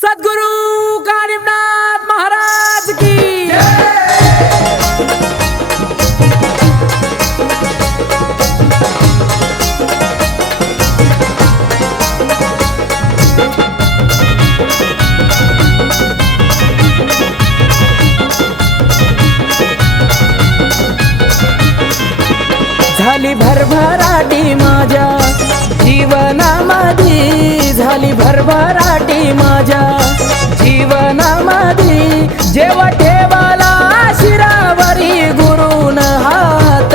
सद्गुरु कानिमनाथ महाराज की झाली भरभराटी माझ्या जीवनामध्ये. झाली भरभराटी माझ्या जीवनामध्ये जेव्हा ठेवाला शिरावरी गुरुन हात.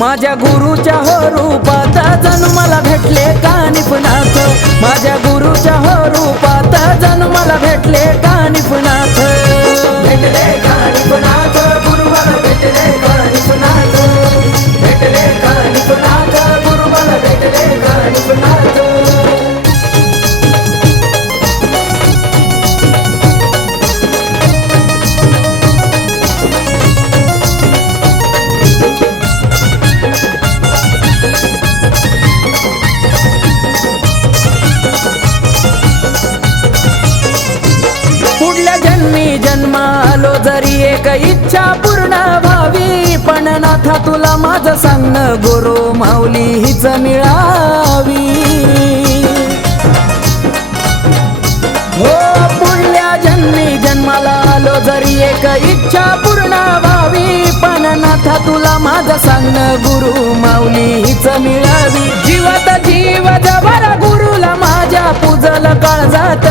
माझ्या गुरुच्या हो रूपात जणू मला भेटले कानिपनाथ माझ्या गुरुच्या हो रूपात जणू मला भेटले का भेटले जन्मी जन्मालो जरी एक इच्छा पूर्ण व्हावी पण नाथा तुला माझं सांगणं गुरु माऊली हिच मिळावी. हो पुढल्या जन्मी जन्माला आलो जरी एक इच्छा पूर्ण व्हावी पण नाथा तुला माझं सांगणं गुरु माऊली हिच मिळावी. जीवत जीव जवळ गुरुला माझ्या पूजल काळजात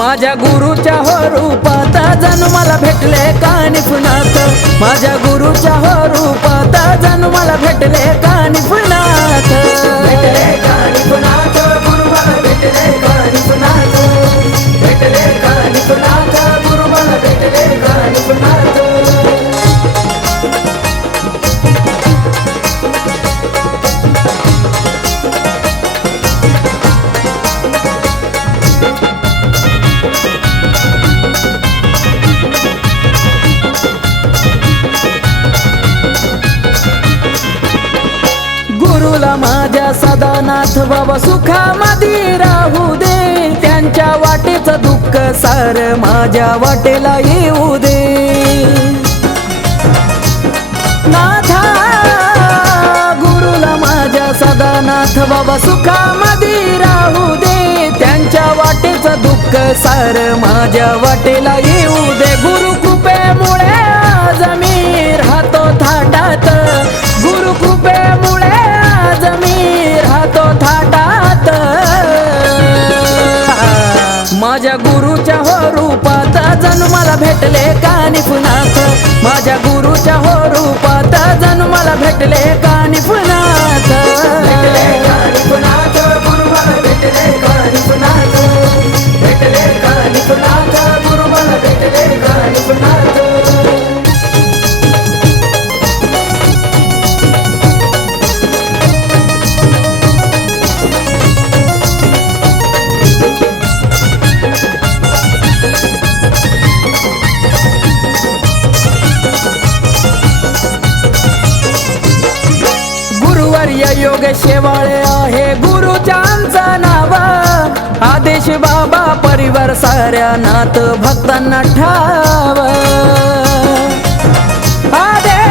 माझ्या गुरुच्या हो रूपात जणू मला भेटले कानिफनाथ माझ्या गुरुच्या हो रूपात जणू मला भेटले कानिफनाथ भेटले तुला माझ्या सदानाथ बाबा सुखामध्ये राहू दे. त्यांच्या वाटेचं दुःख सार माझ्या वाटेला येऊ दे. नाथा गुरुला माझ्या सदानाथ बाबा सुखामध्ये राहू दे. त्यांच्या वाटेचं दुःख सार माझ्या वाटेला येऊ दे. गुरु कृपेमुळे आज मी राहतो थाटात. माझ्या गुरुच्या हो रूपात जणू मला भेटले कानिफनाथ माझ्या गुरुच्या हो रूपात जणू मला भेटले कानिफनाथ भेटले कानिफनाथ गुरु मला भेटले कानिफनाथ भेटले कानिफनाथ गुरु मला भेटले कानिफनाथ गुरुवर्य योग शेवाळे आहे गुरुचांचं नाव. आदेश बाबा परिवार साऱ्या नात भक्तांना ठाव. आदेश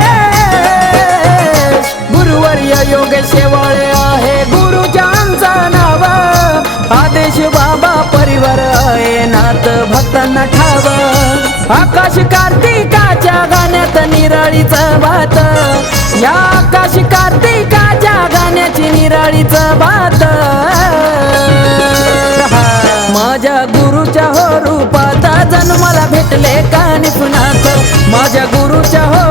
गुरुवर्य योग शेवाळे आहे गुरुचांचं नाव. आदेश बाबा परिवार आहे नाथ भक्तांना ठाव. आकाश कार्तिक निराळीच भात. या आकाश कार्तिकाच्या गाण्याची निराळीच भात. माझ्या गुरुच्या हो रूपात जणू मला भेटले निपुणात माझ्या गुरुच्या हो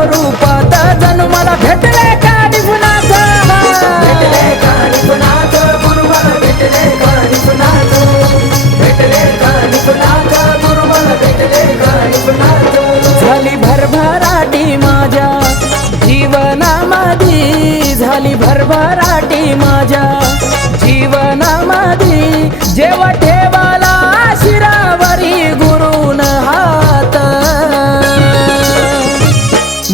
भरभराटी माझ्या जीवनामध्ये जेव्हा ठेवाला शिरावरी गुरुन हात.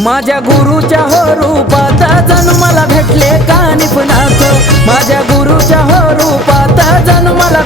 माझ्या गुरुच्या हो रूपात जणू मला भेटले कानिपनाथ माझ्या गुरुच्या हो रूपात जणू मला